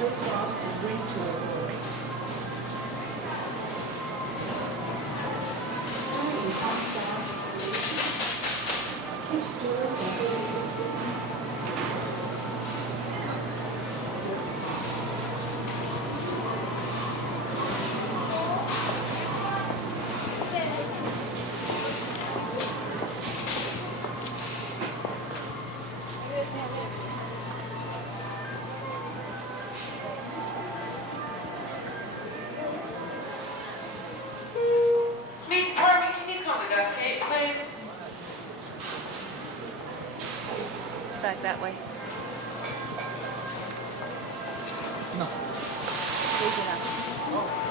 soy sauce and bring to a boil. Stir in hot flour solution. Keep stirring until it is thick. Meat department, can you come to desk 8, please? It's back that way. No. Easy enough. Oh.